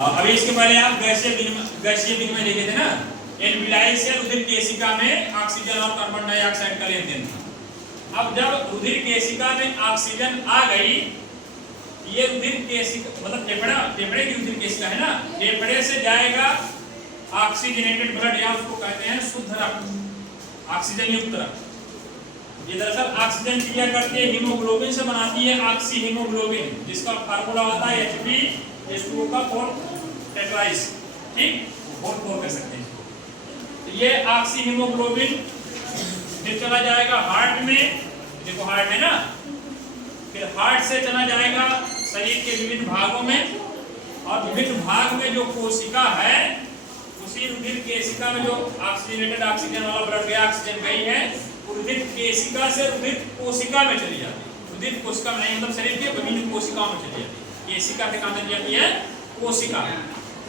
अभी इसके पहले आप गैसीय विनिमय देखे थे ना। एल्विलाई से रुधिर केशिका में ऑक्सीजन और कार्बन डाइऑक्साइड का लेन देन था। अब जब रुधिर केशिका में ऑक्सीजन आ गई, ये रुधिर केशिका मतलब फेफड़े की रुधिर केशिका है ना, फेफड़े से जाएगा ऑक्सीजनेटेड ब्लड या उसको कहते हैं शुद्ध रक्त, ऑक्सीजन युक्त रक्त। ये दरअसल ऑक्सीजन क्रिया करती है हीमोग्लोबिन से बनाती है ऑक्सी हीमोग्लोबिन, जिसका फार्मूला होता है Hb का 4 टेट्राइस, ठीक, 4 कर सकते हैं इसको। तो ये ऑक्सी हीमोग्लोबिन फिर चला जाएगा हार्ट में, देखो हार्ट है ना, फिर हार्ट से चला जाएगा शरीर के विभिन्न भागों में, और विभिन्न भाग में जो कोशिका है उसी रुधिर केशिका में जो ऑक्सीजन वाला ब्लड गया, ऑक्सीजन गई है, रुधिर केशिका से रुधिर कोशिका में चली जाती है। रुधिर कोशिका में नहीं, मतलब शरीर के विभिन्न कोशिकाओं में चली जाती है। केशिका से कहां चली जाती है? कोशिका।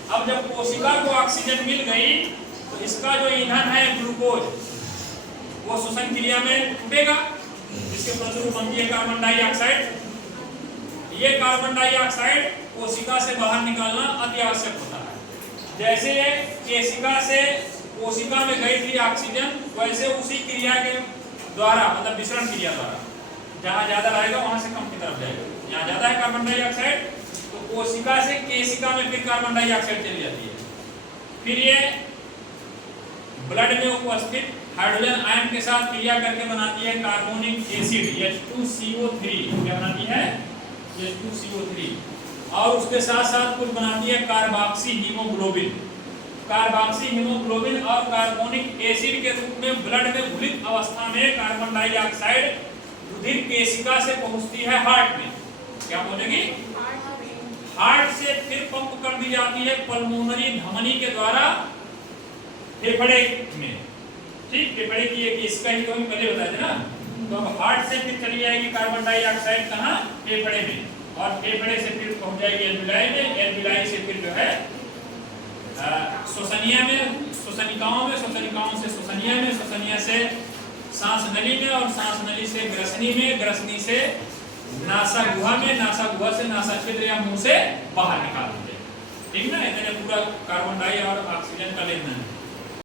अब जब कोशिका को ऑक्सीजन मिल गई तो इसका जो ईंधन है ग्लूकोज, वो श्वसन क्रिया में टूटेगा, जिसके फलस्वरूप बनती है कार्बन डाइऑक्साइड। ये कार्बन डाइऑक्साइड कोशिका से बाहर निकालना अति आवश्यक होता है। जैसे केशिका से कोशिका में गई थी ऑक्सीजन, वैसे उसी क्रिया के द्वारा, मतलब विसरण क्रिया द्वारा, जहां ज्यादा रहेगा वहां से कम की तरफ जाएगा। यहाँ ज्यादा है कार्बन डाइऑक्साइड तो कोशिका से केशिका में फिर कार्बन डाइऑक्साइड चली जाती है। फिर ये ब्लड में उपस्थित हाइड्रोजन आयन के साथ क्रिया करके बनाती है कार्बोनिक एसिड H2CO3। क्या बनाती है? H2CO3। और उसके साथ साथ कुछ बनाती है कार्बोक्सी हीमोग्लोबिन। कार्बोक्सी हीमोग्लोबिन और कार्बोनिक एसिड के रूप में ब्लड में घुलित अवस्था में कार्बन डाइऑक्साइड रुधिर केशिका से पहुंचती है हार्ट में। क्या पहुंचेगी? हार्ट से फिर पंप कर दी जाती है पल्मोनरी धमनी के द्वारा फेफड़े में, ठीक, फेफड़े की एक इसका ही तो हम पहले बताए थे ना। तो अब हार्ट से फिर चली जाएगी कार्बन डाइऑक्साइड कहाँ? फेफड़े में, और फेफड़े से फिर पहुंच जाएगी एल्विलाई में, एल्विलाई से फिर जो है श्वसनिया में, श्वसनिकाओं में, श्वसनिकाओं से श्वसनिया में, श्वसनिया से सांस नली में, और सांस नली से ग्रसनी में, ग्रसनी से नासा गुहा में, नासा गुहा से नासा छिद्र या मुंह से बाहर निकाल देंगे। ठीक ना, इतने पूरा कार्बन डाई और ऑक्सीजन का लेन देन है।